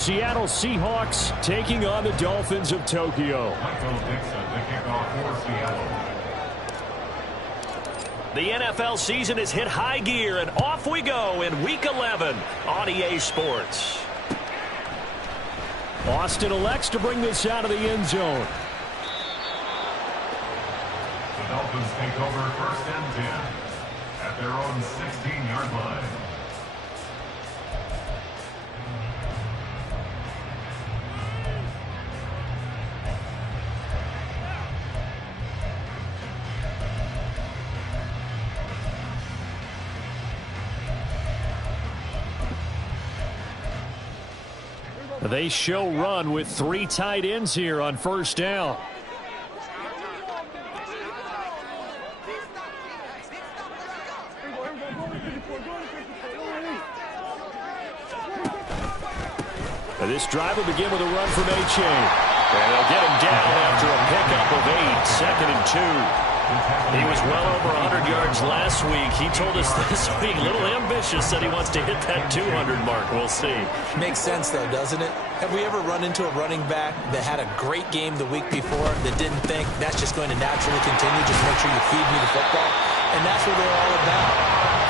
Seattle Seahawks taking on the Dolphins of Tokyo. The NFL season has hit high gear, and off we go in Week 11 on EA Sports. Austin elects to bring this out of the end zone. The Dolphins take over 1st and 10 at their own 16-yard line. They show run with 3 tight ends here on 1st down. This drive will begin with a run from Achane. And they'll get him down after a pickup of 8, 2nd and 2. He was well over 100 yards last week. He told us this week, a little ambitious, said he wants to hit that 200 mark. We'll see. Makes sense, though, doesn't it? Have we ever run into a running back that had a great game the week before that didn't think that's just going to naturally continue? Just make sure you feed me the football. And that's what they're all about.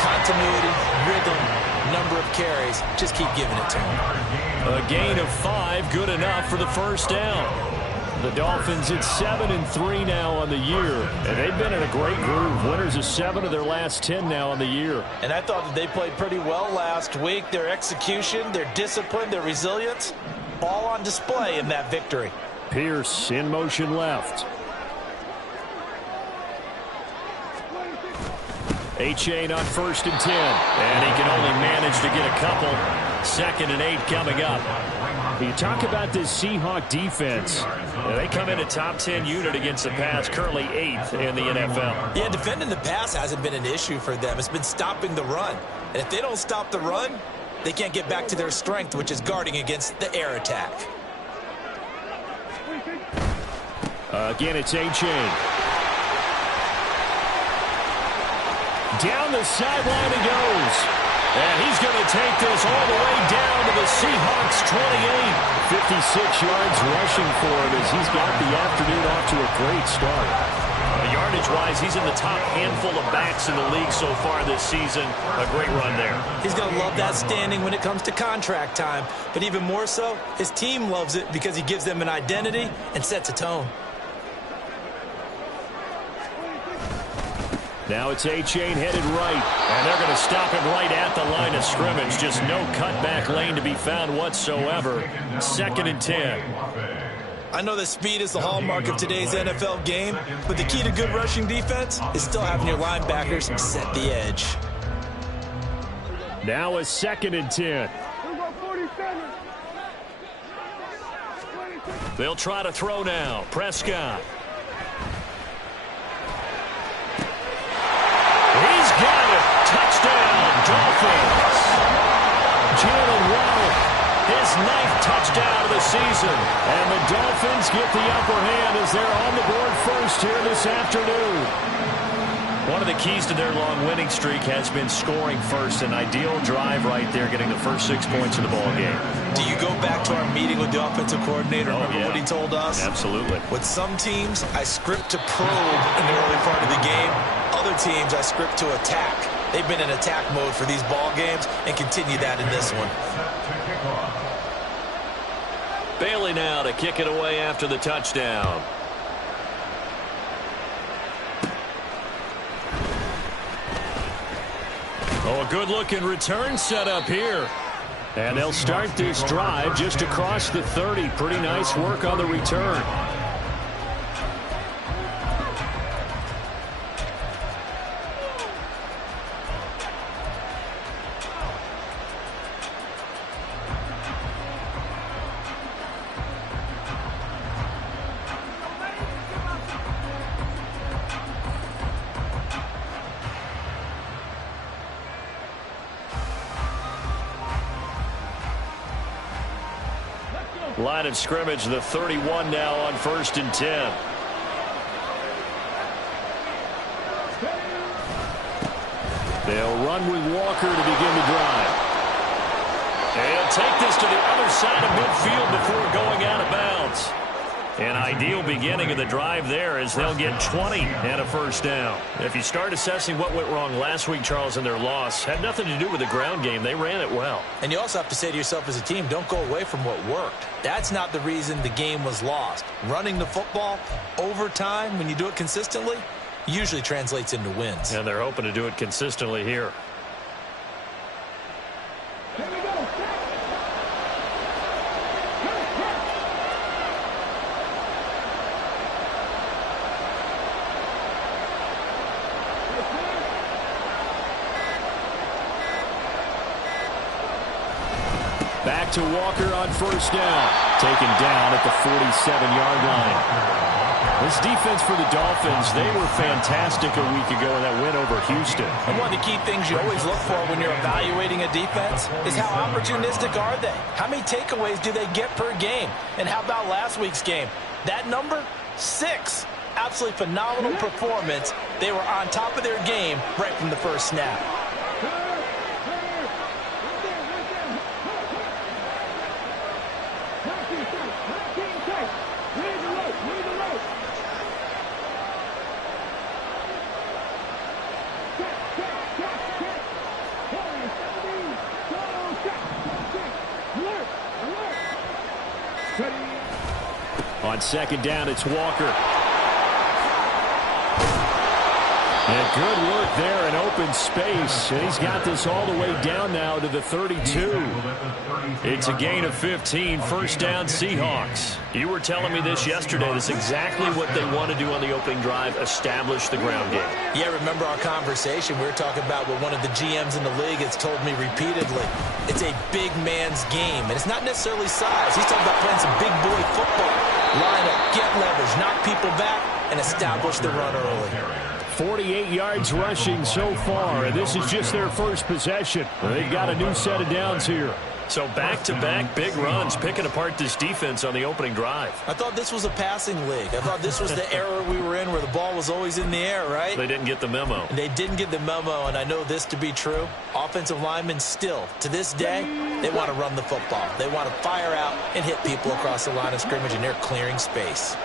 Continuity, rhythm, number of carries. Just keep giving it to him. A gain of 5, good enough for the 1st down. The Dolphins at 7-3 now on the year, and they've been in a great groove. Winners of 7 of their last 10 now on the year. And I thought that they played pretty well last week. Their execution, their discipline, their resilience, all on display in that victory. Pierce in motion left. Achane on 1st and 10, and he can only manage to get a couple. 2nd and 8 coming up. You talk about this Seahawk defense. They come in a top 10 unit against the pass, currently 8th in the NFL. Yeah, defending the pass hasn't been an issue for them. It's been stopping the run. And if they don't stop the run, they can't get back to their strength, which is guarding against the air attack. Again, it's Achane. Down the sideline he goes. And he's going to take this all the way down to the Seahawks 28. 56 yards rushing for him as he's got the afternoon off to a great start. Yardage-wise, he's in the top handful of backs in the league so far this season. A great run there. He's going to love that standing when it comes to contract time. But even more so, his team loves it because he gives them an identity and sets a tone. Now it's Achane headed right, and they're going to stop him right at the line of scrimmage. Just no cutback lane to be found whatsoever. 2nd and 10. I know that speed is the hallmark of today's NFL game, but the key to good rushing defense is still having your linebackers set the edge. Now a 2nd and 10. They'll try to throw now. Prescott. He's got it. Touchdown, Dolphins. Jalen Waddle, his 9th touchdown of the season. And the Dolphins get the upper hand as they're on the board first here this afternoon. One of the keys to their long winning streak has been scoring first. An ideal drive right there, getting the first 6 points of the ball game. Do you go back to our meeting with the offensive coordinator? Remember what he told us? Absolutely. With some teams, I script to probe in the early part of the game. Other teams, I script to attack. They've been in attack mode for these ball games and continue that in this one. Bailey now to kick it away after the touchdown. Oh, a good-looking return set up here. And they'll start this drive just across the 30. Pretty nice work on the return. Line of scrimmage, the 31 now on 1st and 10. They'll run with Walker to begin the drive. And he'll take this to the other side of midfield before going out of bounds. An ideal beginning of the drive there as they'll get 20 and a first down. If you start assessing what went wrong last week, Charles, in their loss, had nothing to do with the ground game. They ran it well. And you also have to say to yourself as a team, don't go away from what worked. That's not the reason the game was lost. Running the football over time, when you do it consistently, usually translates into wins. And they're hoping to do it consistently here. Back to Walker on first down. Taken down at the 47-yard line. This defense for the Dolphins, they were fantastic a week ago in that win over Houston. And one of the key things you always look for when you're evaluating a defense is how opportunistic are they? How many takeaways do they get per game? And how about last week's game? That number, 6. Absolutely phenomenal performance. They were on top of their game right from the first snap. On second down, it's Walker. And good work there in open space. And he's got this all the way down now to the 32. It's a gain of 15. First down, Seahawks. You were telling me this yesterday. That's exactly what they want to do on the opening drive, establish the ground game. Yeah, remember our conversation? We were talking about what one of the GMs in the league has told me repeatedly. It's a big man's game, and it's not necessarily size. He's talking about playing some big boy football. Line up, get leverage, knock people back, and establish the run early. 48 yards rushing so far, and this is just their first possession. They've got a new set of downs here. So back-to-back big runs, picking apart this defense on the opening drive. I thought this was a passing league. I thought this was the era we were in where the ball was always in the air, right? They didn't get the memo. They didn't get the memo, and I know this to be true. Offensive linemen still, to this day, they want to run the football. They want to fire out and hit people across the line of scrimmage, and they're clearing space.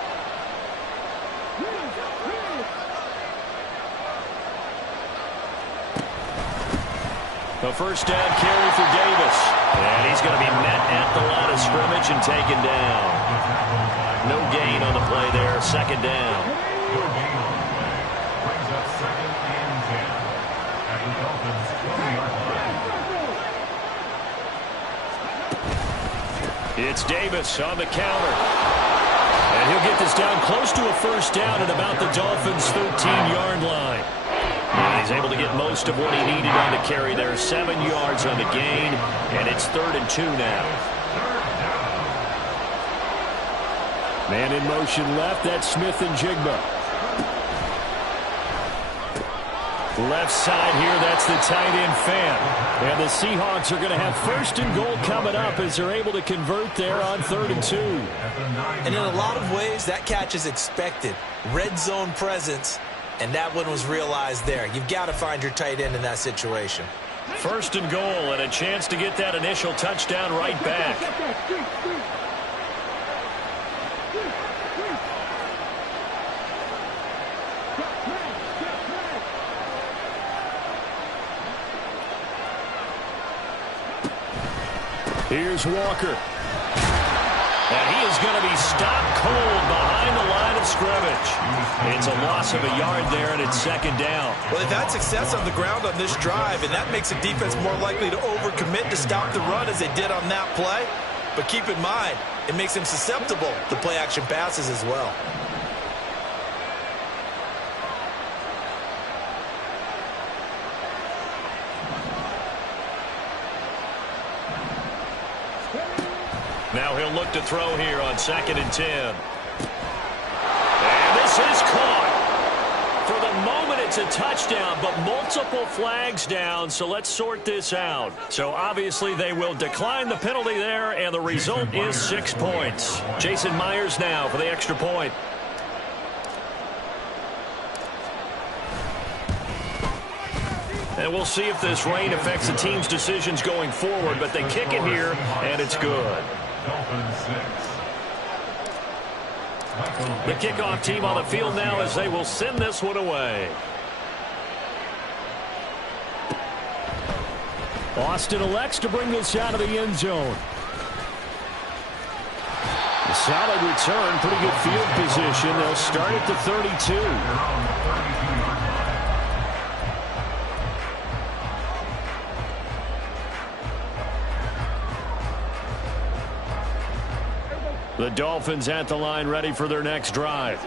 The first down carry for Davis. And he's going to be met at the line of scrimmage and taken down. No gain on the play there. Second down. No gain on the play. Brings up second and 10. At the Dolphins' 20-yard line. It's Davis on the counter. And he'll get this down close to a first down at about the Dolphins' 13-yard line. And he's able to get most of what he needed on the carry there. 7 yards on the gain, and it's 3rd and 2 now. Man in motion left, that's Smith and Jigba. Left side here, that's the tight end Fan. And the Seahawks are going to have 1st and goal coming up as they're able to convert there on 3rd and 2. And in a lot of ways, that catch is expected. Red zone presence. And that one was realized there. You've got to find your tight end in that situation. 1st and goal and a chance to get that initial touchdown right back. Here's Walker. And he is going to be stopped cold behind the line of scrimmage. It's a loss of a yard there, and it's 2nd down. Well, they've had success on the ground on this drive, and that makes the defense more likely to overcommit to stop the run as they did on that play. But keep in mind, it makes them susceptible to play-action passes as well. Now he'll look to throw here on 2nd and 10. And this is caught. For the moment, it's a touchdown, but multiple flags down, so let's sort this out. So obviously they will decline the penalty there, and the result is 6 points. Jason Myers now for the extra point. And we'll see if this rain affects the team's decisions going forward, but they kick it here, and it's good. The kickoff team on the field now as they will send this one away. Austin elects to bring this out of the end zone. A solid return, pretty good field position. They'll start at the 32. The Dolphins at the line ready for their next drive.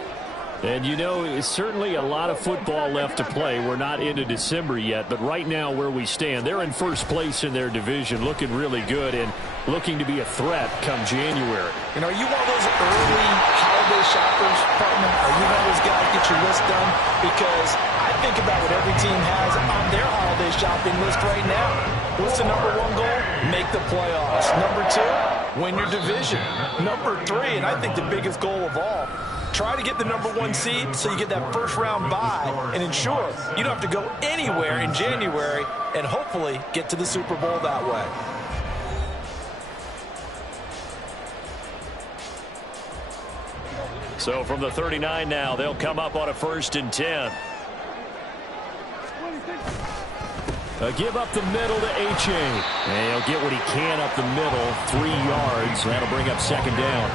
And, you know, it's certainly a lot of football left to play. We're not into December yet, but right now where we stand, they're in first place in their division, looking really good and looking to be a threat come January. And are you one of those early holiday shoppers, partner? Are you one of those guys get your list done? Because I think about what every team has on their holiday shopping list right now. What's the number one goal? Make the playoffs. Number two, win your division. Number three, and I think the biggest goal of all, try to get the number one seed so you get that first round bye and ensure you don't have to go anywhere in January and hopefully get to the Super Bowl that way. So from the 39 now, they'll come up on a 1st and 10. A give up the middle to H.A. And he'll get what he can up the middle, 3 yards. That'll bring up 2nd down.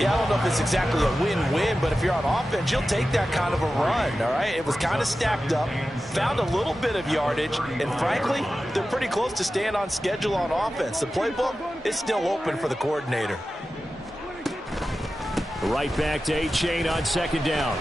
Yeah, I don't know if it's exactly a win-win, but if you're on offense, you'll take that kind of a run, all right? It was kind of stacked up, found a little bit of yardage, and frankly, they're pretty close to staying on schedule on offense. The playbook is still open for the coordinator. Right back to H.A. on 2nd down.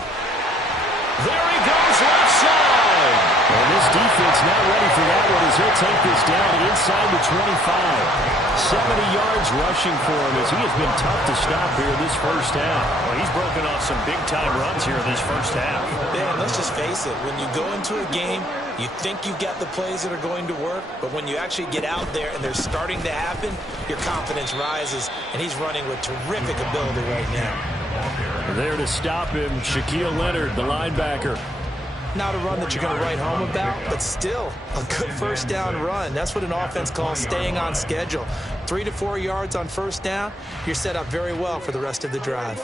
There he goes, left side. And this defense not ready for that one as he'll take this down inside the 25. 70 yards rushing for him as he has been tough to stop here this first half. Well, he's broken off some big-time runs here this first half. Man, let's just face it. When you go into a game, you think you've got the plays that are going to work, but when you actually get out there and they're starting to happen, your confidence rises, and he's running with terrific ability right now. There to stop him, Shaquille Leonard, the linebacker. Not a run that you're going to write home about, but still a good first down run. That's what an offense calls staying on schedule. 3 to 4 yards on first down, you're set up very well for the rest of the drive.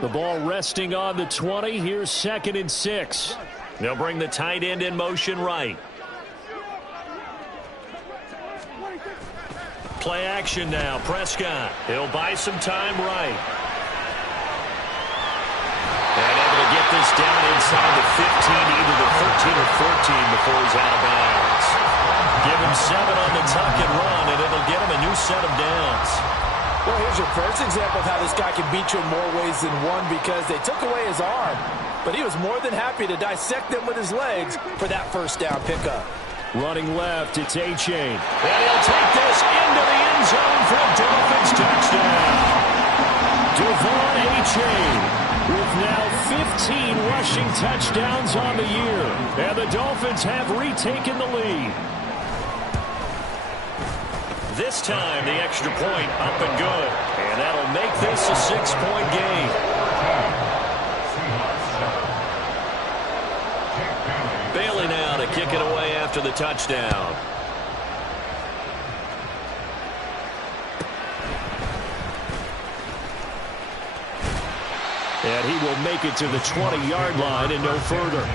The ball resting on the 20. Here's 2nd and 6. They'll bring the tight end in motion right. Play action now. Prescott. He'll buy some time right. And able to get this down inside the 15, either the 13 or 14 before he's out of bounds. Give him 7 on the tuck and run, and it'll get him a new set of downs. Well, here's your first example of how this guy can beat you in more ways than one because they took away his arm, but he was more than happy to dissect them with his legs for that first down pickup. Running left, it's A-Chain. And he'll take this into the end zone for a Dolphins touchdown. Devon A-Chain with now 15 rushing touchdowns on the year. And the Dolphins have retaken the lead. This time, the extra point up and good. And that'll make this a 6-point game. Bailey now to kick it away after the touchdown. And he will make it to the 20-yard line and no further.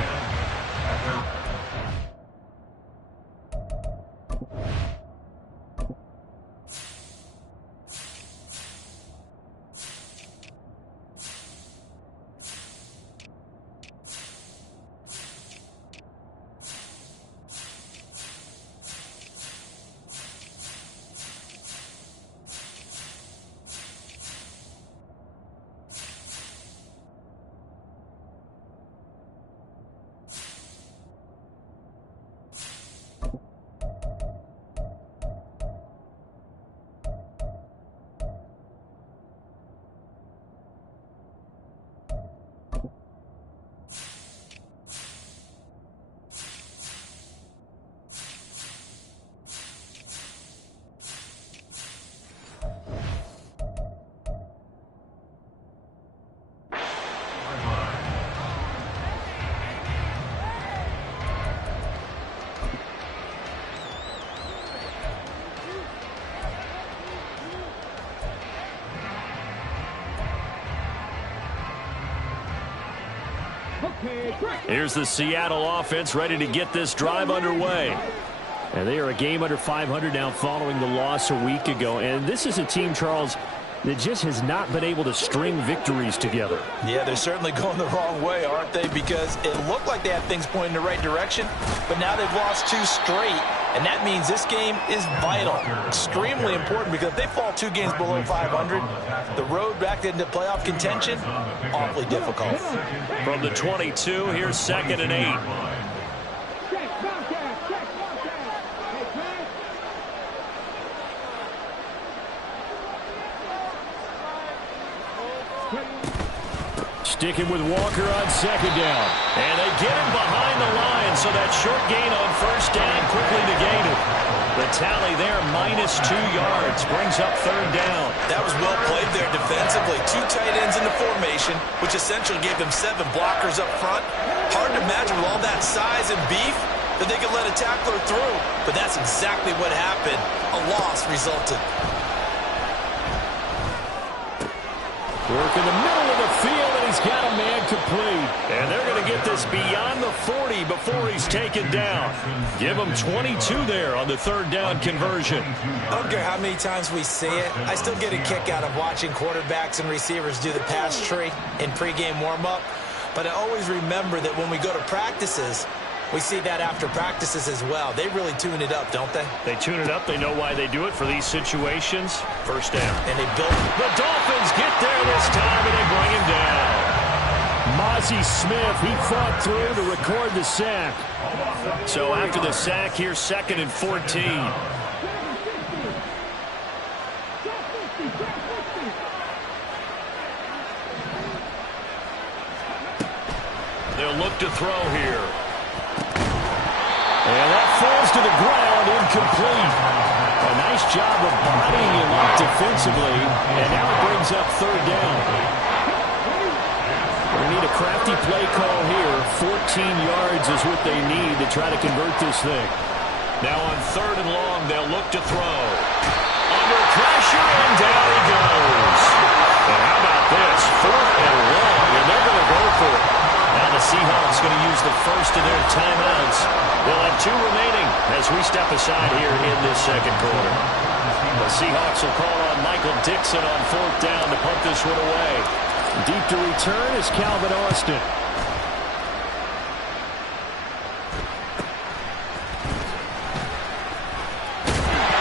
Here's the Seattle offense ready to get this drive underway. And they are a game under 500 now following the loss a week ago. And this is a team, Charles, that just has not been able to string victories together. Yeah, they're certainly going the wrong way, aren't they? Because it looked like they had things pointing in the right direction, but now they've lost 2 straight, and that means this game is vital, extremely important, because if they fall 2 games below 500, the road back into playoff contention, awfully difficult. From the 22, here's 2nd and 8. Sticking with Walker on 2nd down. And they get him behind the line, so that short gain on 1st down quickly negated. The tally there, -2 yards, brings up 3rd down. That was well played there defensively. 2 tight ends in the formation, which essentially gave them 7 blockers up front. Hard to imagine with all that size and beef that they could let a tackler through, but that's exactly what happened. A loss resulted. Work in the middle of the field, and he's got a man complete. And they're going to get this beyond the 40 before he's taken down. Give him 22 there on the 3rd down conversion. I don't care how many times we see it. I still get a kick out of watching quarterbacks and receivers do the pass tree in pregame warm-up. But I always remember that when we go to practices, we see that after practices as well. They really tune it up, don't they? They tune it up. They know why they do it for these situations. 1st down. And they build. The Dolphins get there this time, and they bring him down. Mozzie Smith, he fought through to record the sack. So after the sack, here's 2nd and 14. They'll look to throw here. And that falls to the ground, incomplete. A nice job of bodying him up defensively, and now it brings up 3rd down. They need a crafty play call here. 14 yards is what they need to try to convert this thing. Now on 3rd and long, they'll look to throw. Under pressure, and down he goes. And how about this? 4th and long, and they're going to go for it. Now the Seahawks going to use the first of their timeouts. They'll have 2 remaining as we step aside here in this 2nd quarter. The Seahawks will call on Michael Dixon on 4th down to punt this one away. Deep to return is Calvin Austin.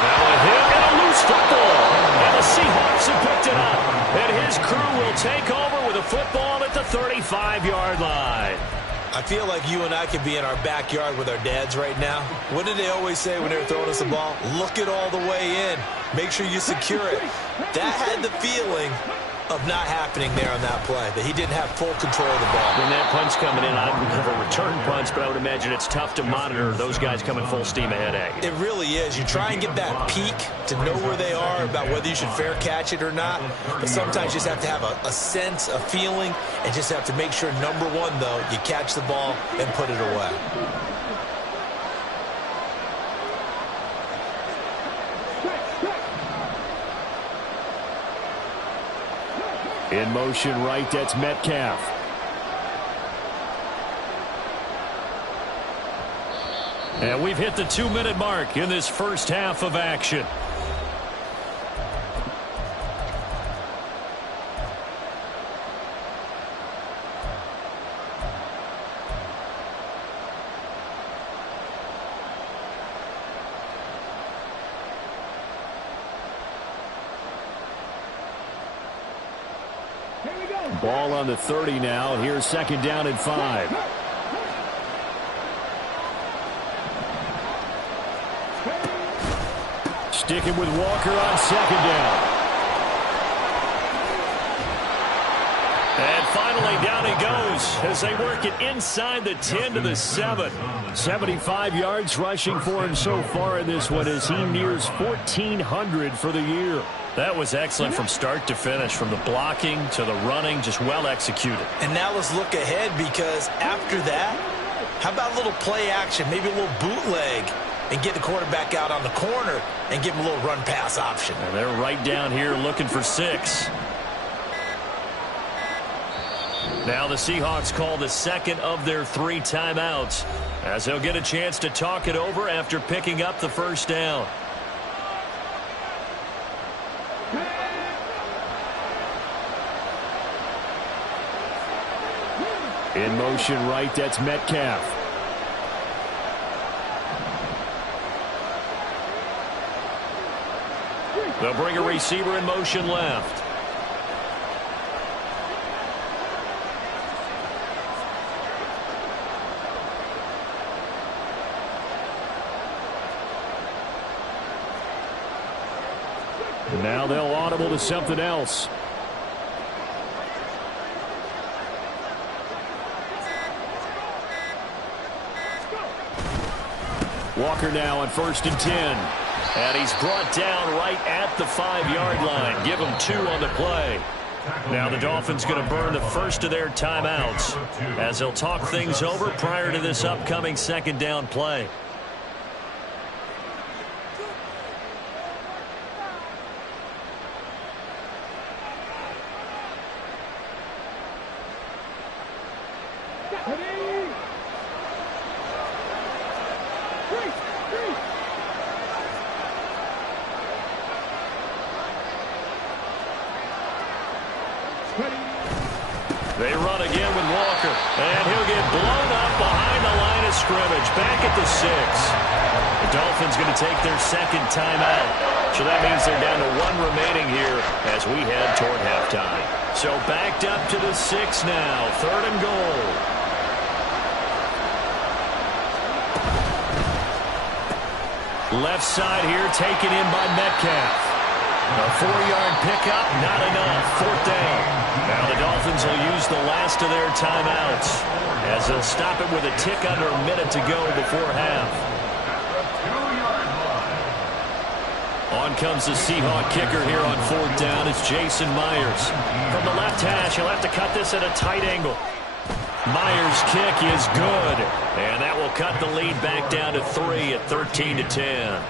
Now a hit and a loose football. And the Seahawks have picked it up. And his crew will take over with a football at the 35-yard line. I feel like you and I could be in our backyard with our dads right now. What did they always say when they were throwing us the ball? Look it all the way in. Make sure you secure it. That had the feeling of not happening there on that play, that he didn't have full control of the ball. When that punt's coming in, I don't have a return punch, but I would imagine it's tough to monitor those guys coming full steam ahead at you. It really is. You try and get that peek to know where they are, about whether you should fair catch it or not, but sometimes you just have to have a sense, a feeling, and just have to make sure, number one, though, you catch the ball and put it away. In motion right, that's Metcalf. And we've hit the 2-minute mark in this first half of action. Ball on the 30 now. Here's 2nd down and 5. Sticking with Walker on 2nd down. And finally, down he goes as they work it inside the 10 to the 7. 75 yards rushing for him so far in this one as he nears 1,400 for the year. That was excellent from start to finish, from the blocking to the running, just well executed. And now let's look ahead, because after that, how about a little play action, maybe a little bootleg, and get the quarterback out on the corner and give him a little run-pass option. And they're right down here looking for 6. Now the Seahawks call the second of their 3 timeouts, as they'll get a chance to talk it over after picking up the first down. In motion right, that's Metcalf. They'll bring a receiver in motion left. Now they'll audible to something else. Walker now on 1st and 10. And he's brought down right at the 5-yard line. Give him 2 on the play. Now the Dolphins going to burn the first of their timeouts as they'll talk things over prior to this upcoming second down play. They run again with Walker, and he'll get blown up behind the line of scrimmage, back at the 6. The Dolphins going to take their second timeout, so that means they're down to 1 remaining here as we head toward halftime. So backed up to the 6 now, 3rd and goal. Left side here taken in by Metcalf. A 4-yard pickup, not enough. 4th down. Now the Dolphins will use the last of their timeouts as they'll stop it with a tick under a minute to go before half. On comes the Seahawk kicker here on 4th down. It's Jason Myers. From the left hash, he'll have to cut this at a tight angle. Myers' kick is good, and that will cut the lead back down to 3 at 13-10.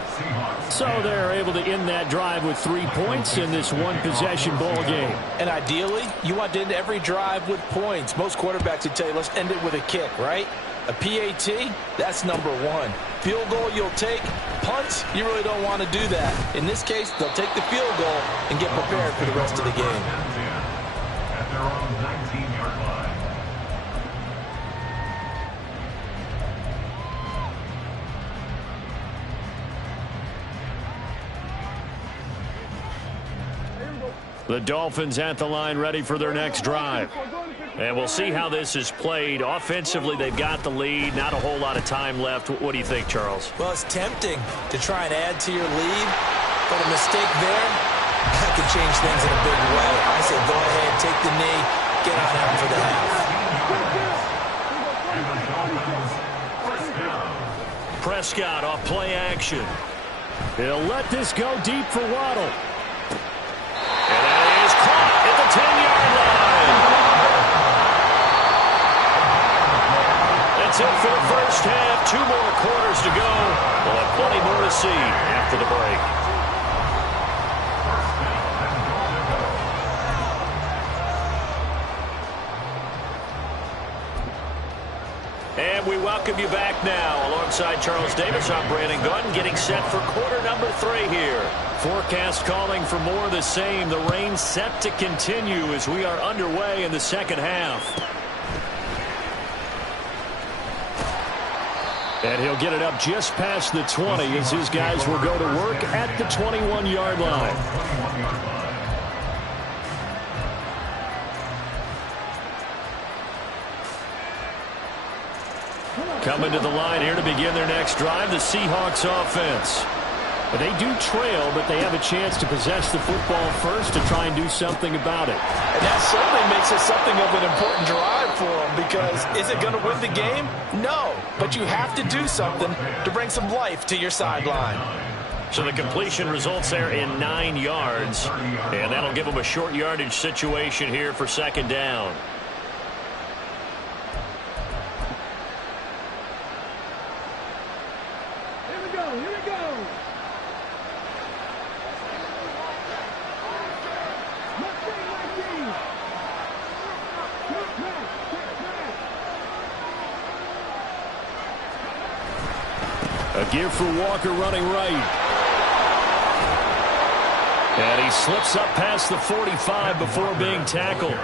So they're able to end that drive with 3 points in this one-possession ball game. And ideally, you want to end every drive with points. Most quarterbacks would tell you, let's end it with a kick, right? A PAT, that's number 1. Field goal you'll take. Punts, you really don't want to do that. In this case, they'll take the field goal and get prepared for the rest of the game. At their own 19-yard line. The Dolphins at the line ready for their next drive. And we'll see how this is played. Offensively, they've got the lead. Not a whole lot of time left. What do you think, Charles? Well, it's tempting to try and add to your lead, but a mistake there, that could change things in a big way. I say go ahead, take the knee, get on out for the half. Prescott off play action. He'll let this go deep for Waddle. And that is caught at the 10-yard line. That's it for the first half. 2 more quarters to go. We'll have plenty more to see after the break. And we welcome you back now. Alongside Charles Davis, I'm Brandon Gaudin, getting set for quarter number 3 here. Forecast calling for more of the same. The rain set to continue as we are underway in the second half. And he'll get it up just past the 20 as his guys will go to work at the 21-yard line. Coming to the line here to begin their next drive, the Seahawks offense. They do trail, but they have a chance to possess the football first to try and do something about it. And that certainly makes it something of an important drive for them, because is it going to win the game? No, but you have to do something to bring some life to your sideline. So the completion results there in 9 yards, and that'll give them a short yardage situation here for second down. A give for Walker running right. And he slips up past the 45 before being tackled.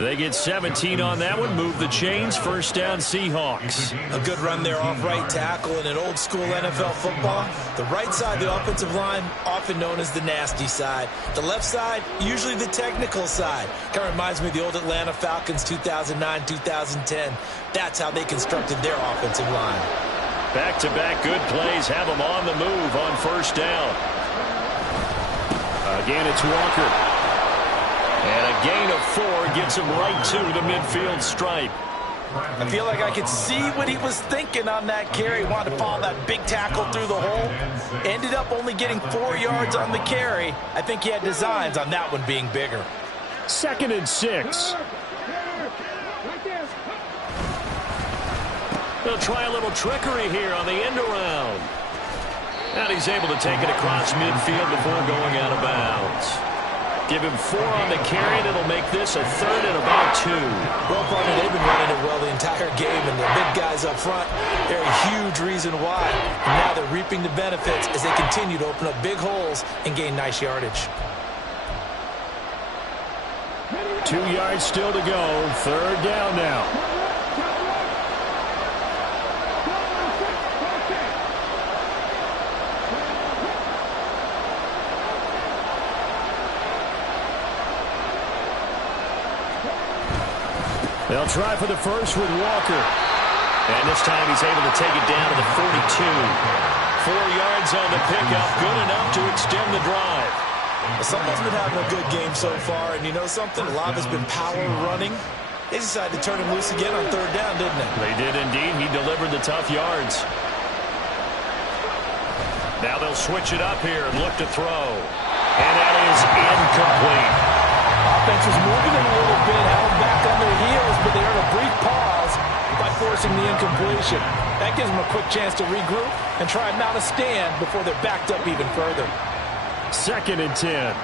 They get 17 on that one. Move the chains. First down, Seahawks. A good run there off right tackle in an old school NFL football. The right side of the offensive line, often known as the nasty side. The left side, usually the technical side. Kind of reminds me of the old Atlanta Falcons 2009-2010. That's how they constructed their offensive line. Back-to-back good plays have them on the move on first down. Again, it's Walker. And a gain of 4 gets him right to the midfield stripe. I feel like I could see what he was thinking on that carry. Wanted to follow that big tackle through the hole. Ended up only getting 4 yards on the carry. I think he had designs on that one being bigger. 2nd and 6. They'll try a little trickery here on the end around. And he's able to take it across midfield before going out of bounds. Give him 4 on the carry, and it'll make this a 3rd and about 2. Well, partner, they've been running it well the entire game, and the big guys up front, they're a huge reason why. And now they're reaping the benefits as they continue to open up big holes and gain nice yardage. 2 yards still to go. 3rd down now. They'll try for the first with Walker. And this time he's able to take it down to the 42. 4 yards on the pickup, good enough to extend the drive. Someone's been having a good game so far, and you know something? A lot of it's been power running. They decided to turn him loose again on 3rd down, didn't they? They did indeed. He delivered the tough yards. Now they'll switch it up here and look to throw. And that is incomplete. Offense was moving in a little bit, held back on their heels, but they earned a brief pause by forcing the incompletion. That gives them a quick chance to regroup and try and mount a stand before they're backed up even further. 2nd and 10.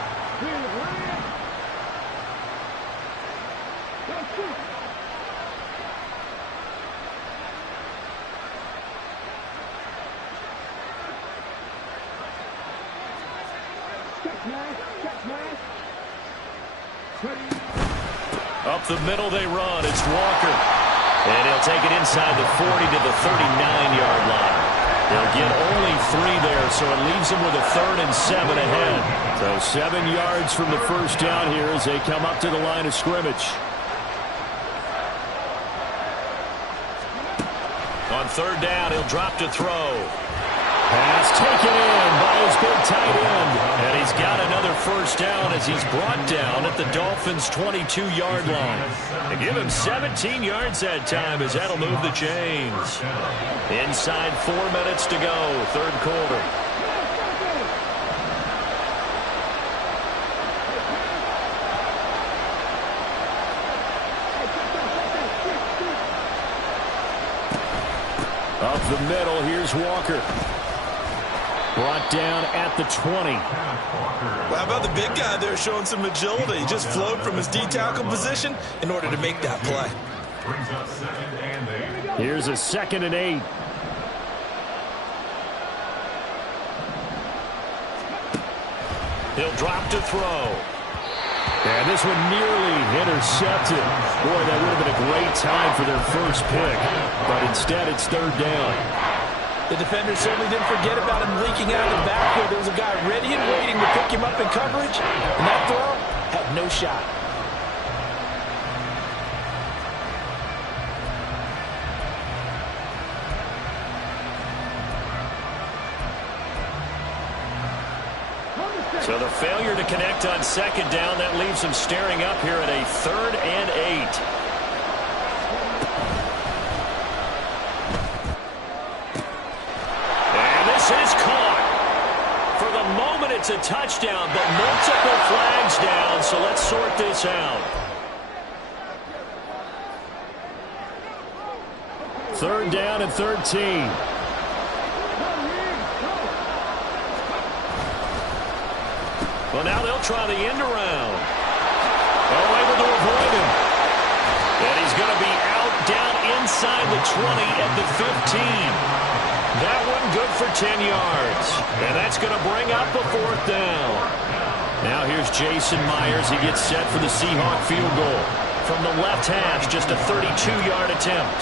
Up the middle they run. It's Walker. And he'll take it inside the 40 to the 39-yard line. They'll get only 3 there, so it leaves them with a 3rd and 7 ahead. So 7 yards from the first down here as they come up to the line of scrimmage. On 3rd down, he'll drop to throw. Pass taken in by his big tight end. And he's got another first down as he's brought down at the Dolphins' 22-yard line. And give him 17 yards that time as that'll move the chains. Inside 4 minutes to go, 3rd quarter. Up the middle, here's Walker. Brought down at the 20. Well, how about the big guy there showing some agility? He just flowed from his D-tackle position in order to make that play. Brings up 2nd and 8. Here's a 2nd and 8. He'll drop to throw. And this one nearly intercepted. Boy, that would have been a great time for their first pick. But instead, it's 3rd down. The defender certainly didn't forget about him leaking out of the backfield. There was a guy ready and waiting to pick him up in coverage. And that throw had no shot. So the failure to connect on 2nd down, that leaves him staring up here at a 3rd and 8. Is caught. For the moment, it's a touchdown, but multiple flags down, so let's sort this out. 3rd down and 13. Well, now they'll try the end around. Oh, able to avoid him. And inside the 20 at the 15. That one good for 10 yards. And that's going to bring up a 4th down. Now here's Jason Myers. He gets set for the Seahawk field goal. From the left hash, just a 32-yard attempt.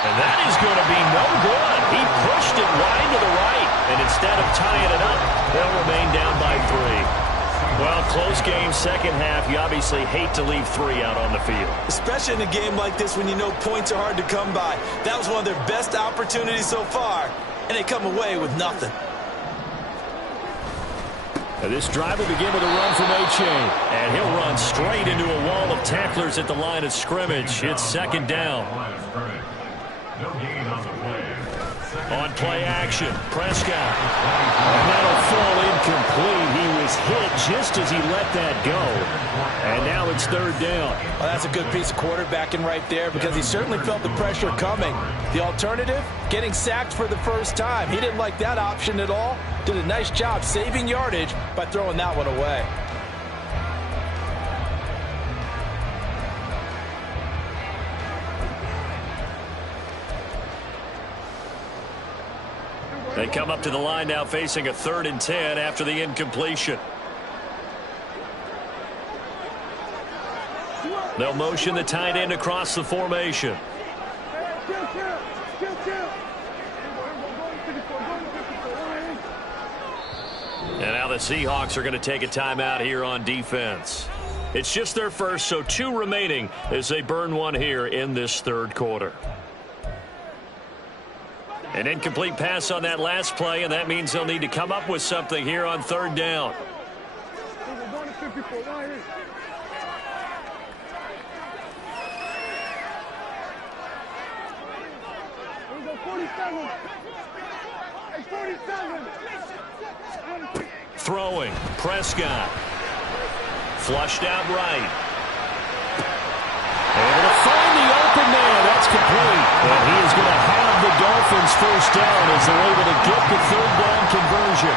And that is going to be no good. He pushed it wide to the right. And instead of tying it up, they'll remain down by 3. Well, close game, second half. You obviously hate to leave 3 out on the field. Especially in a game like this when you know points are hard to come by. That was one of their best opportunities so far, and they come away with nothing. Now this drive will begin with a run from A-Chain. And he'll run straight into a wall of tacklers at the line of scrimmage. It's 2nd down. No gain on the play. On play action, Prescott. And that'll fall incomplete. He was hit just as he let that go. And now it's 3rd down. Well, that's a good piece of quarterbacking right there because he certainly felt the pressure coming. The alternative, getting sacked for the first time. He didn't like that option at all. Did a nice job saving yardage by throwing that one away. They come up to the line now facing a 3rd and 10 after the incompletion. They'll motion the tight end across the formation. And now the Seahawks are going to take a timeout here on defense. It's just their first, so 2 remaining as they burn one here in this 3rd quarter. An incomplete pass on that last play, and that means they'll need to come up with something here on 3rd down. Throwing, Prescott. Flushed out right. Able to find the open man. That's complete. And he is going to have the Dolphins first down as they're able to get the 3rd down conversion.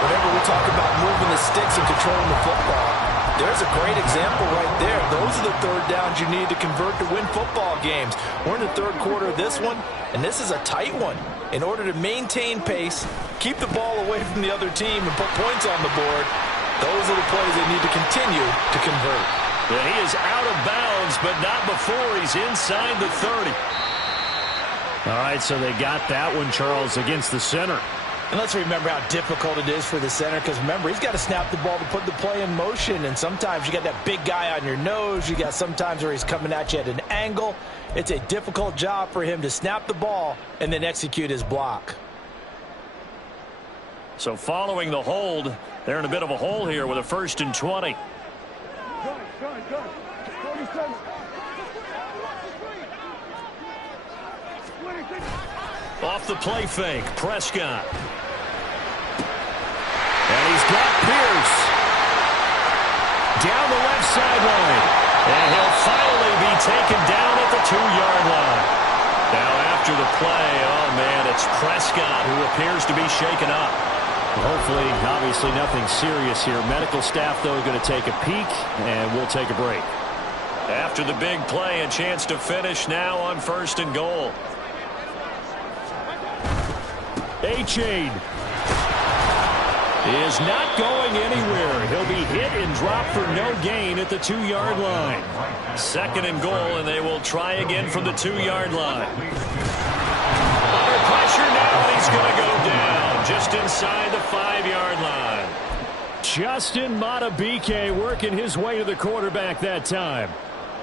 Whenever we talk about moving the sticks and controlling the football, there's a great example right there. Those are the 3rd downs you need to convert to win football games. We're in the 3rd quarter of this one, and this is a tight one. In order to maintain pace, keep the ball away from the other team, and put points on the board, those are the plays they need to continue to convert. And he is out of bounds, but not before he's inside the 30. All right, so they got that one, Charles, against the center. And let's remember how difficult it is for the center, because remember, he's got to snap the ball to put the play in motion, and sometimes you got that big guy on your nose. You got sometimes where he's coming at you at an angle. It's a difficult job for him to snap the ball and then execute his block. So following the hold, they're in a bit of a hole here with a 1st and 20. Off the play fake, Prescott. And he's got Pierce. Down the left sideline. And he'll finally be taken down at the 2-yard line. Now after the play, oh man, it's Prescott who appears to be shaken up. Hopefully, obviously nothing serious here. Medical staff, though, going to take a peek, and we'll take a break. After the big play, a chance to finish now on 1st and goal. A-Chain is not going anywhere. He'll be hit and dropped for no gain at the 2-yard line. 2nd and goal, and they will try again from the 2-yard line. Under pressure now, and he's going to go down just inside the 5-yard line. Justin Madubuike working his way to the quarterback that time.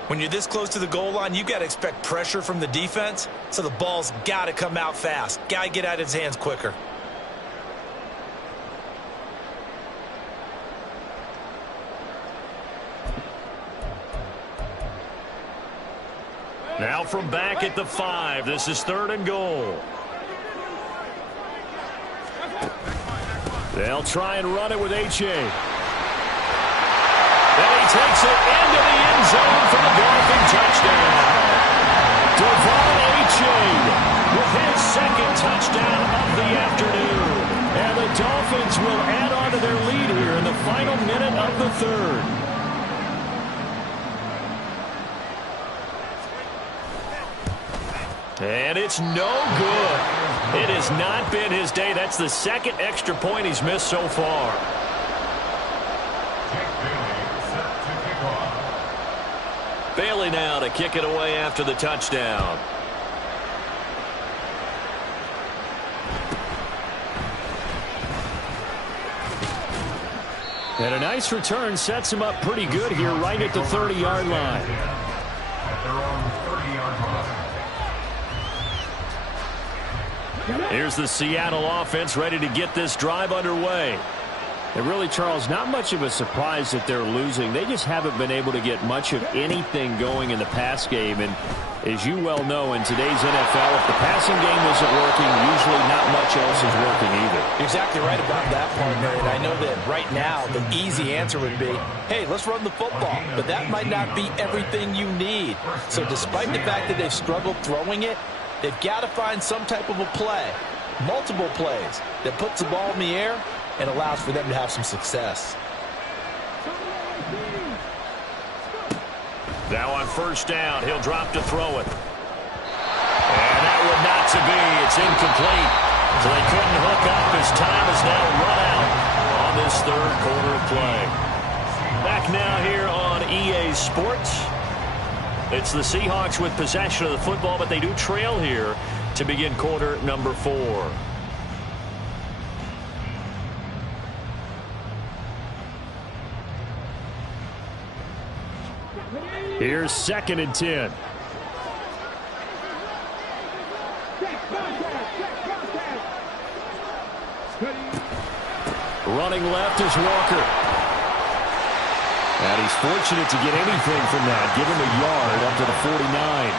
When you're this close to the goal line, you've got to expect pressure from the defense, so the ball's got to come out fast. Got to get out of his hands quicker. Now from back at the 5, this is 3rd and goal. They'll try and run it with A-Chain. And he takes it into the end zone for the Dolphin touchdown. Devon A-Chain with his 2nd touchdown of the afternoon. And the Dolphins will add on to their lead here in the final minute of the 3rd. And it's no good. It has not been his day. That's the second extra point he's missed so far. Bailey now to kick it away after the touchdown. And a nice return sets him up pretty good here right at the 30-yard line. At their own 30-yard line. Here's the Seattle offense ready to get this drive underway. And really, Charles, not much of a surprise that they're losing. They just haven't been able to get much of anything going in the pass game. And as you well know, in today's NFL, if the passing game isn't working, usually not much else is working either. You're exactly right about that, partner. And I know that right now the easy answer would be, hey, let's run the football. But that might not be everything you need. So despite the fact that they've struggled throwing it, they've got to find some type of a play, multiple plays, that puts the ball in the air and allows for them to have some success. Now on first down, he'll drop to throw it. And that would not to be. It's incomplete. So they couldn't hook up as time is now run out on this third quarter of play. Back now here on EA Sports. It's the Seahawks with possession of the football, but they do trail here to begin quarter number 4. Here's 2nd and 10. Running left is Walker. And he's fortunate to get anything from that. Give him a yard up to the 49.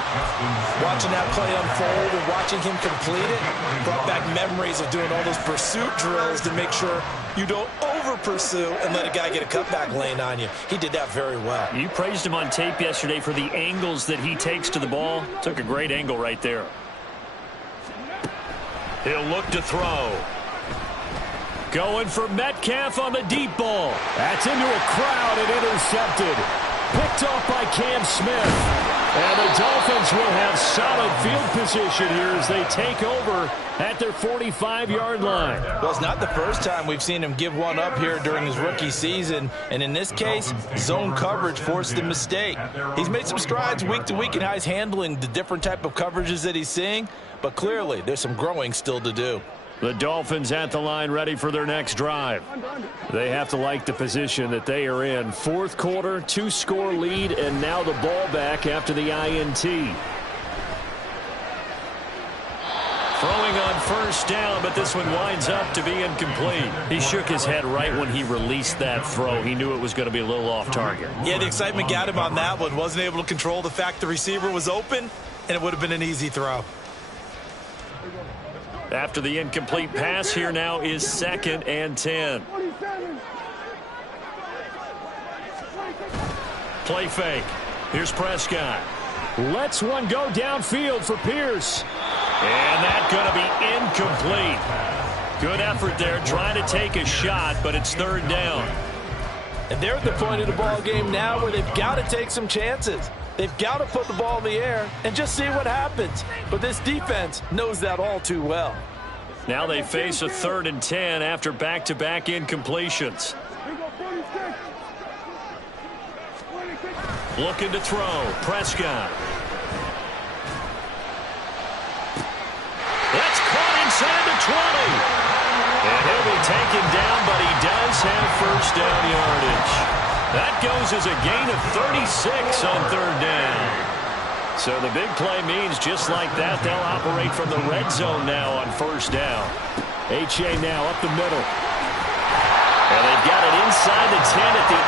Watching that play unfold and watching him complete it brought back memories of doing all those pursuit drills to make sure you don't over-pursue and let a guy get a cutback lane on you. He did that very well. You praised him on tape yesterday for the angles that he takes to the ball. Took a great angle right there. He'll look to throw. Going for Metcalf on the deep ball. That's into a crowd and intercepted. Picked off by Cam Smith. And the Dolphins will have solid field position here as they take over at their 45-yard line. Well, it's not the first time we've seen him give one up here during his rookie season. And in this case, zone coverage forced a mistake. He's made some strides week to week in how he's handling the different type of coverages that he's seeing. But clearly, there's some growing still to do. The Dolphins at the line ready for their next drive. They have to like the position that they are in. 4th quarter, 2-score lead, and now the ball back after the INT. Throwing on first down, but this one winds up to be incomplete. He shook his head right when he released that throw. He knew it was going to be a little off target. Yeah, the excitement got him on that one. Wasn't able to control the fact the receiver was open, and it would have been an easy throw. After the incomplete pass, here now is 2nd and 10. Play fake. Here's Prescott. Lets one go downfield for Pierce. And that's going to be incomplete. Good effort there, trying to take a shot, but it's 3rd down. And they're at the point of the ball game now where they've got to take some chances. They've got to put the ball in the air and just see what happens. But this defense knows that all too well. Now they face a 3rd and 10 after back-to-back incompletions. Looking to throw. Prescott. That's caught inside the 20. And he'll be taken down, but he does have first down yardage. That goes as a gain of 36 on 3rd down. So the big play means just like that, they'll operate from the red zone now on first down. H.A. now up the middle. And they've got it inside the 10 at the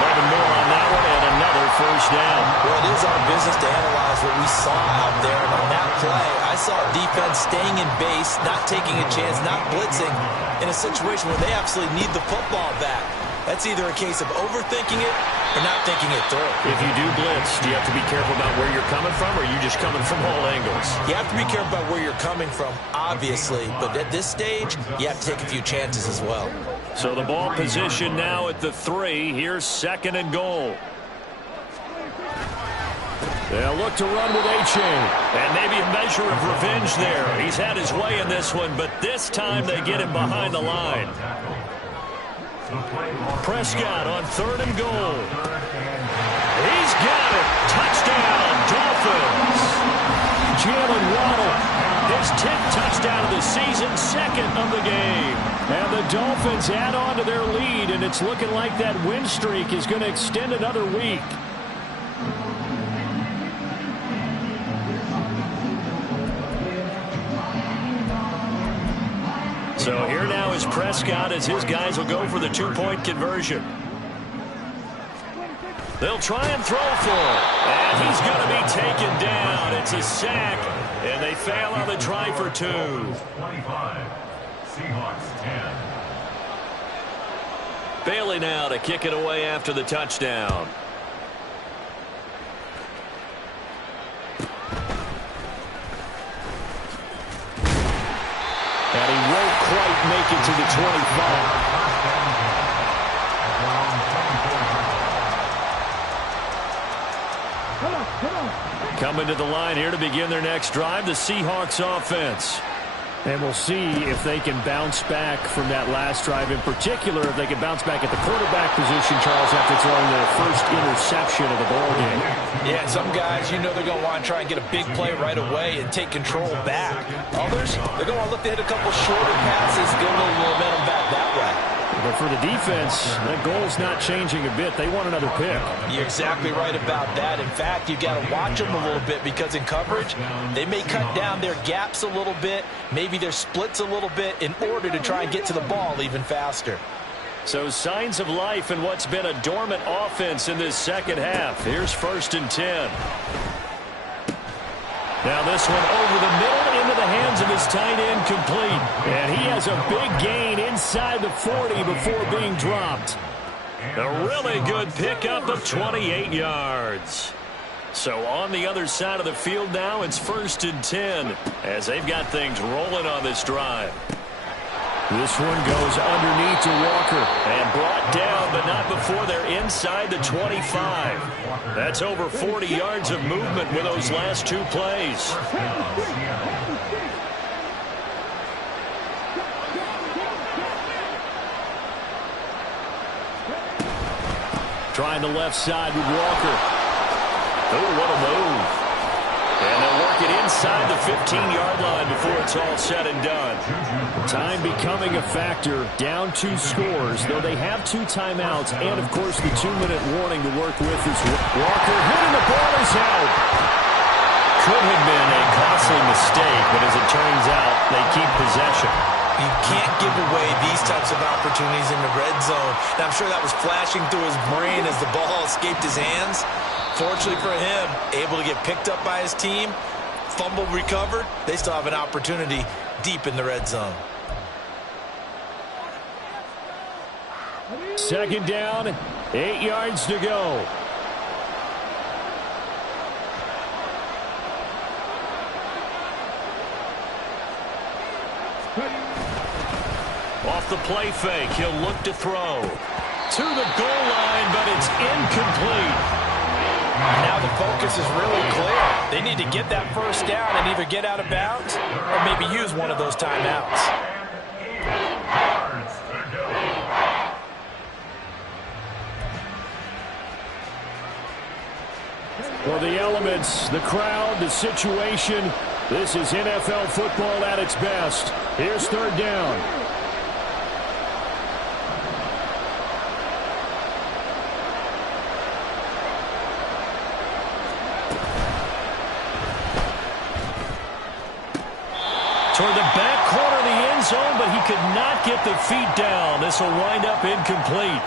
8. 11 more on that one and another first down. Well, it is our business to analyze what we saw out there. And on that play, I saw defense staying in base, not taking a chance, not blitzing in a situation where they absolutely need the football back. That's either a case of overthinking it or not thinking it through. If you do blitz, do you have to be careful about where you're coming from, or are you just coming from all angles? You have to be careful about where you're coming from, obviously. But at this stage, you have to take a few chances as well. So the ball position now at the 3. Here's 2nd and goal. They'll look to run with A-Chain. And maybe a measure of revenge there. He's had his way in this one, but this time they get him behind the line. Prescott on 3rd and goal. He's got it. Touchdown, Dolphins. Jalen Waddle, his 10th touchdown of the season, 2nd of the game. And the Dolphins add on to their lead, and it's looking like that win streak is going to extend another week. So here now is Prescott as his guys will go for the 2-point conversion. They'll try and throw for it. And he's going to be taken down. It's a sack. And they fail on the try for 2. 25. Seahawks 10. Bailey now to kick it away after the touchdown. And he won't quite make it to the 25. Coming to the line here to begin their next drive, the Seahawks offense. And we'll see if they can bounce back from that last drive. In particular, if they can bounce back at the quarterback position, Charles, after throwing their first interception of the ball game. Yeah, some guys, you know they're going to want to try and get a big play right away and take control back. Others, they're going to look to hit a couple shorter passes, get a little momentum back that way. But for the defense, that goal's not changing a bit. They want another pick. You're exactly right about that. In fact, you've got to watch them a little bit because in coverage, they may cut down their gaps a little bit, maybe their splits a little bit in order to try and get to the ball even faster. So signs of life in what's been a dormant offense in this second half. Here's 1st and 10. Now this one over the middle into the hands of his tight end, complete. And he has a big gain inside the 40 before being dropped. A really good pickup of 28 yards. So on the other side of the field now, it's 1st and 10 as they've got things rolling on this drive. This one goes underneath to Walker. And brought down, but not before they're inside the 25. That's over 40 yards of movement with those last 2 plays. Trying the left side with Walker. Oh, what a move. And they'll work it inside the 15-yard line before it's all said and done. Time becoming a factor. Down 2 scores, though they have 2 timeouts and, of course, the 2-minute warning to work with. Is Walker hitting the ball is out. Could have been a costly mistake, but as it turns out, they keep possession. You can't give away these types of opportunities in the red zone. And I'm sure that was flashing through his brain as the ball escaped his hands. Fortunately for him, able to get picked up by his team, fumble recovered. They still have an opportunity deep in the red zone. 2nd down, 8 yards to go. Off the play fake, he'll look to throw. To the goal line, but it's incomplete. Now the focus is really clear. They need to get that 1st down and either get out of bounds or maybe use one of those timeouts. For the elements, the crowd, the situation, this is NFL football at its best. Here's 3rd down. Toward the back corner of the end zone, but he could not get the feet down. This will wind up incomplete.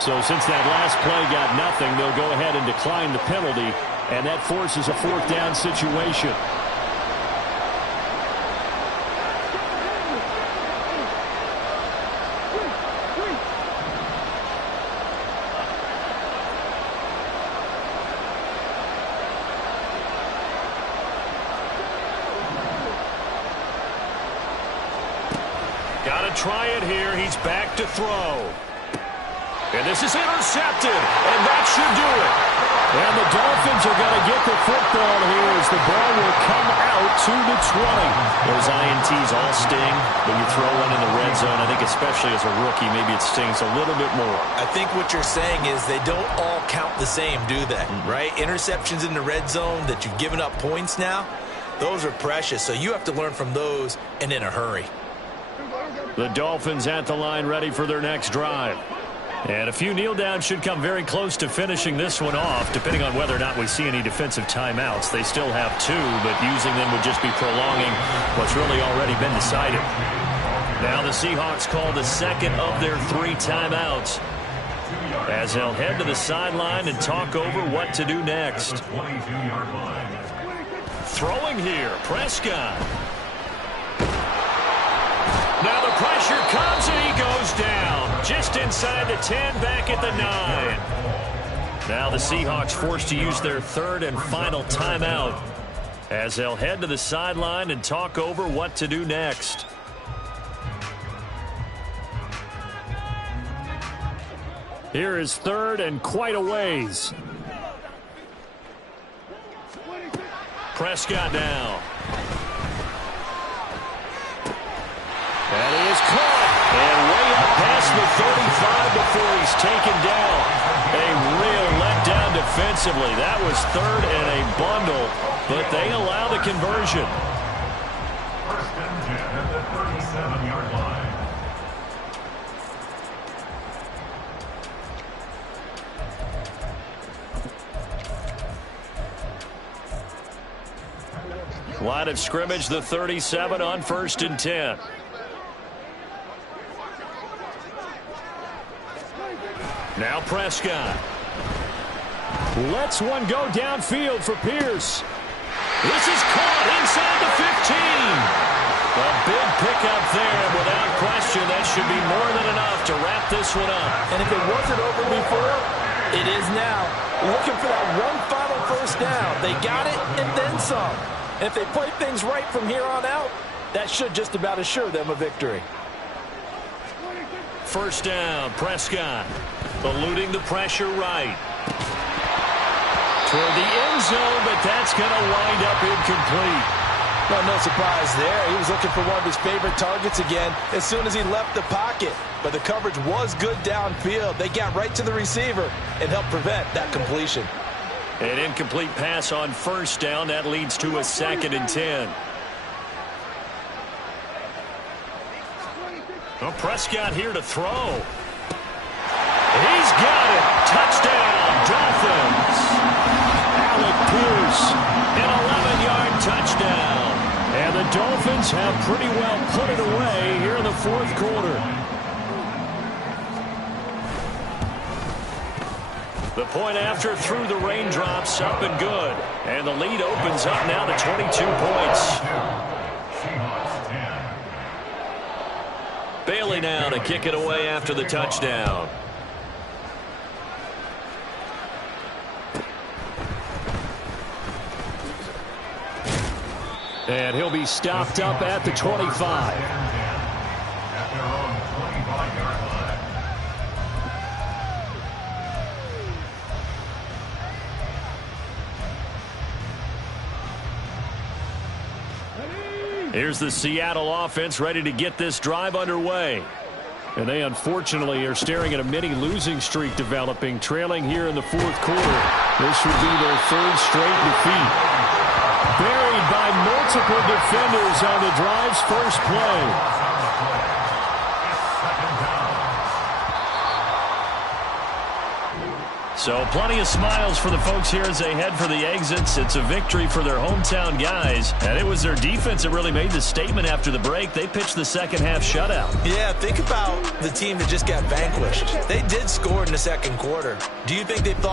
So since that last play got nothing, they'll go ahead and decline the penalty, and that forces a 4th down situation. Got to try it here. He's back to throw. And this is intercepted, and that should do it. And the Dolphins are going to get the football here as the ball will come out to the 20. Those INTs all sting, but you throw one in the red zone. I think especially as a rookie, maybe it stings a little bit more. I think what you're saying is they don't all count the same, do they? Right? Interceptions in the red zone that you've given up points now, those are precious. So you have to learn from those and in a hurry. The Dolphins at the line ready for their next drive. And a few kneel downs should come very close to finishing this one off, depending on whether or not we see any defensive timeouts. They still have 2, but using them would just be prolonging what's really already been decided. Now the Seahawks call the second of their 3 timeouts, as they'll head to the sideline and talk over what to do next. Throwing here, Prescott. Now the pressure comes and he goes down. Just inside the 10, back at the 9. Now the Seahawks forced to use their 3rd and final timeout, as they'll head to the sideline and talk over what to do next. Here is 3rd and quite a ways. Prescott now. And he is caught. And way up past the 35 before he's taken down. A real letdown defensively. That was 3rd and a bundle, but they allow the conversion. 1st and 10 at the 37-yard line. Line of scrimmage, the 37 on 1st and 10. Now Prescott. Lets one go downfield for Pierce. This is caught inside the 15. A big pickup there. Without question, that should be more than enough to wrap this one up. And if it wasn't over before, it is now. Looking for that one final 1st down. They got it and then some. And if they play things right from here on out, that should just about assure them a victory. 1st down, Prescott. Eluding the pressure right. Toward the end zone, but that's going to wind up incomplete. Well, no surprise there. He was looking for one of his favorite targets again as soon as he left the pocket. But the coverage was good downfield. They got right to the receiver and helped prevent that completion. An incomplete pass on 1st down. That leads to a 2nd and 10. Well, Prescott here to throw. He's got it. Touchdown, Dolphins. Alec Pierce. An 11-yard touchdown. And the Dolphins have pretty well put it away here in the 4th quarter. The point after through the raindrops, up and good. And the lead opens up now to 22 points. Seahawks 10. Bailey now to kick it away after the touchdown. And he'll be stopped up at the 25. At their own 25-yard line. Here's the Seattle offense ready to get this drive underway. And they unfortunately are staring at a mini losing streak developing, trailing here in the 4th quarter. This would be their 3rd straight defeat. Buried by multiple defenders on the drive's first play. So plenty of smiles for the folks here as they head for the exits. It's a victory for their hometown guys. And it was their defense that really made the statement after the break. They pitched the 2nd half shutout. Yeah, think about the team that just got vanquished. They did score in the 2nd quarter. Do you think they thought